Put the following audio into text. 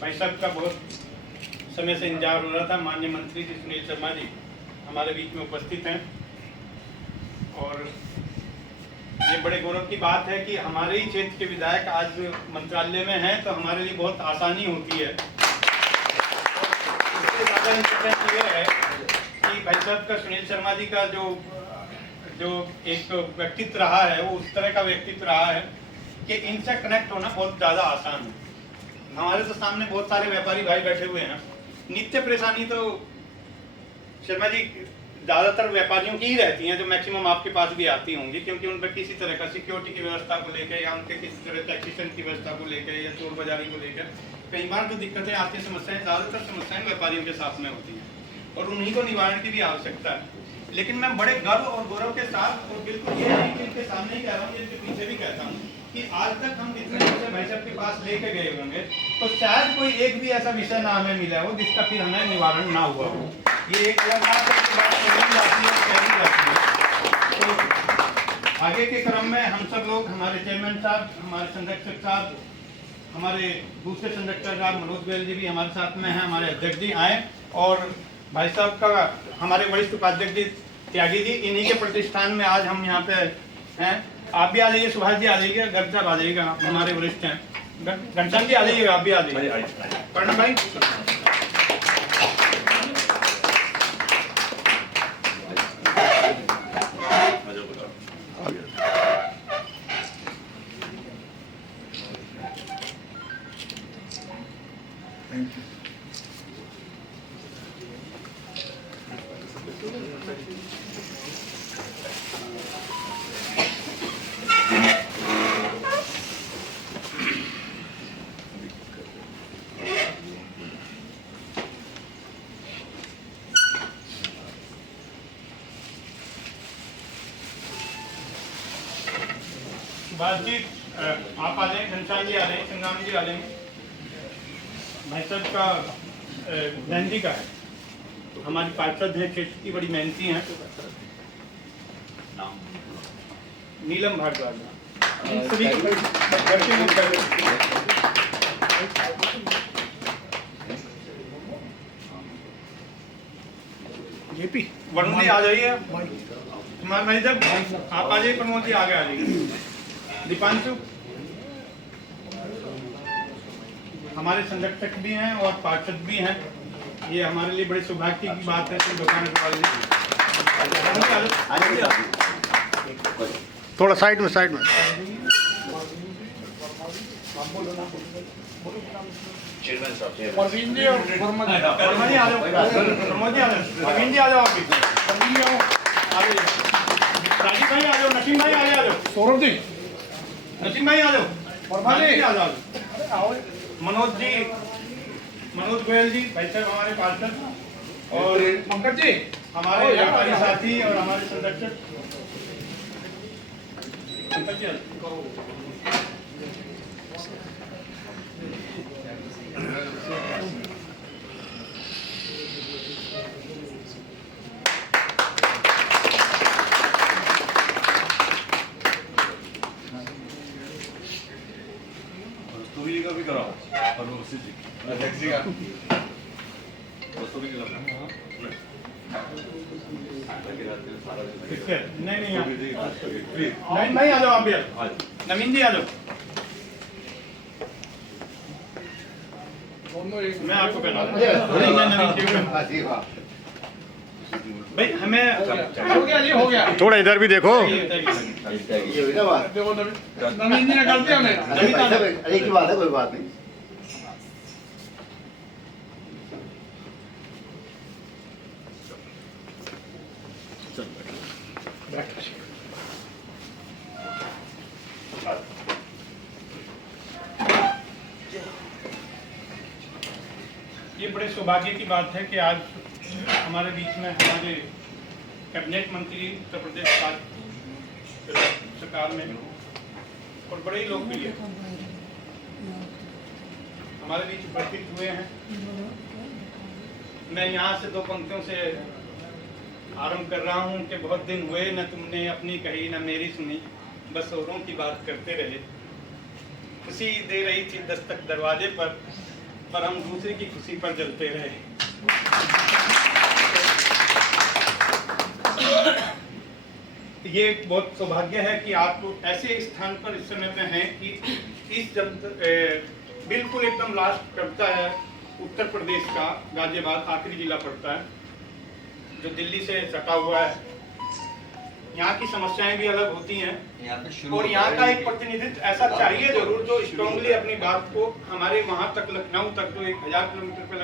भाई साहब का बहुत समय से इंतजार हो रहा था। माननीय मंत्री जी सुनील शर्मा जी हमारे बीच में उपस्थित हैं और ये बड़े गौरव की बात है कि हमारे ही क्षेत्र के विधायक आज मंत्रालय में हैं, तो हमारे लिए बहुत आसानी होती है। इससे ज़्यादा इम्पोर्टेंट ये है कि भाई साहब का सुनील शर्मा जी का जो एक व्यक्तित्व रहा है वो उस तरह का व्यक्तित्व रहा है कि इनसे कनेक्ट होना बहुत ज़्यादा आसान है। हमारे तो सामने बहुत सारे व्यापारी भाई बैठे हुए हैं, नित्य परेशानी तो शर्मा जी ज़्यादातर व्यापारियों की ही रहती हैं, जो मैक्सिमम आपके पास भी आती होंगी, क्योंकि उन पर किसी तरह का सिक्योरिटी की व्यवस्था को लेकर या उनके किसी तरह टैक्सेशन की व्यवस्था को लेकर या चोर बाजारी को लेकर कई बार जो दिक्कतें आती हैं, समस्याएं ज़्यादातर समस्याएं व्यापारियों के साथ में होती हैं और उन्हीं को निवारण की भी आवश्यकता है। लेकिन मैं बड़े गर्व और गौरव के साथ, और बिल्कुल ये नहीं कि इनके सामने ही कह रहा हूँ, इनके पीछे भी कहता हूँ कि आज तक हम जितने विषय भाई साहब के पास लेके गए होंगे तो शायद कोई एक भी ऐसा विषय ना हमें मिला हो जिसका फिर हमें निवारण ना हुआ हो। ये एक अलग बात है कि बात कही जाती है, कही जाती है। तो आगे के क्रम में हम सब लोग, हमारे चेयरमैन साहब, हमारे संरक्षक साहब, हमारे दूसरे संरक्षक साहब मनोज गोयल जी भी हमारे साथ में हैं, हमारे अध्यक्ष जी आए और भाई साहब का हमारे वरिष्ठ उपाध्यक्ष जी त्यागी जी, इन्हीं के प्रतिष्ठान में आज हम यहाँ पे हैं। आप भी आ जाइए, सुभाष जी आ जाइएगा, गर्ग साहब आ जाइएगा, हमारे वरिष्ठ हैं, घनश्याम जी आ जाइएगा, आप भी आ जाइए, प्रणब भाई। बातचीत आप आ जाए, घनश्याम जी आ जाए, संग्राम जी आ जाए। भाई साहब का मेहंदी का है, हमारी पार्षद है क्षेत्र की, बड़ी मेहनती हैं, नीलम भारद्वाज। सभी घर के लोग जेपी वरुण जी आ जाइए, कुमार भाई साहब आप आ जाइए, प्रमोद जी आगे आ जाइए, दीपांशु हमारे संरक्षक भी हैं और पार्षद भी हैं। ये हमारे लिए बड़े सौभाग्य की बात है कि दुकान थोड़ा साइड में साइड में प्रवीण जी और वर्मा जी आ जाओ, प्रमोद जी आ जाओ, प्रवीण जी आ जाओ, आप भी राजीव भाई आ जाओ, नसीम भाई आ जाओ, सौरभ जी, नसीम भाई आ जाओ, वर्मा जी आ जाओ, मनोज जी, मनोज गोयल जी भाई साहब हमारे पार्षद, और पंकज जी हमारे व्यापारी साथी और हमारे संरक्षक। पंकज जी का भी कराओ और उसी जी टैक्सी का भी नहीं भाई आ जाओ, आप भी नवीन जी आ जाओ, मैं आपको पहना भाई, हमें हो गया थोड़ा इधर भी देखो। नवीन जी ने कर दिया, एक ही बात है, कोई बात नहीं। ये बड़े सौभाग्य की बात है कि आज हमारे बीच में हमारे कैबिनेट मंत्री उत्तर प्रदेश सरकार में और बड़े ही लोकप्रिय हमारे बीच उपस्थित हुए हैं। मैं यहाँ से दो पंक्तियों से आरंभ कर रहा हूँ कि बहुत दिन हुए न तुमने अपनी कही न मेरी सुनी, बस औरों की बात करते रहे। खुशी दे रही थी दस्तक दरवाजे पर, पर हम दूसरे की खुशी पर जलते रहे। ये बहुत सौभाग्य है कि आप ऐसे स्थान पर इस समय पे हैं कि इस बिल्कुल एकदम लास्ट पड़ता है उत्तर प्रदेश का गाजियाबाद, आखिरी जिला पड़ता है जो दिल्ली से सटा हुआ है। यहाँ की समस्याएं भी अलग होती हैं और यहाँ का एक प्रतिनिधित्व ऐसा चाहिए जरूर जो स्ट्रांगली अपनी बात को हमारे वहाँ तक, लखनऊ तक, जो 1000 किलोमीटर पे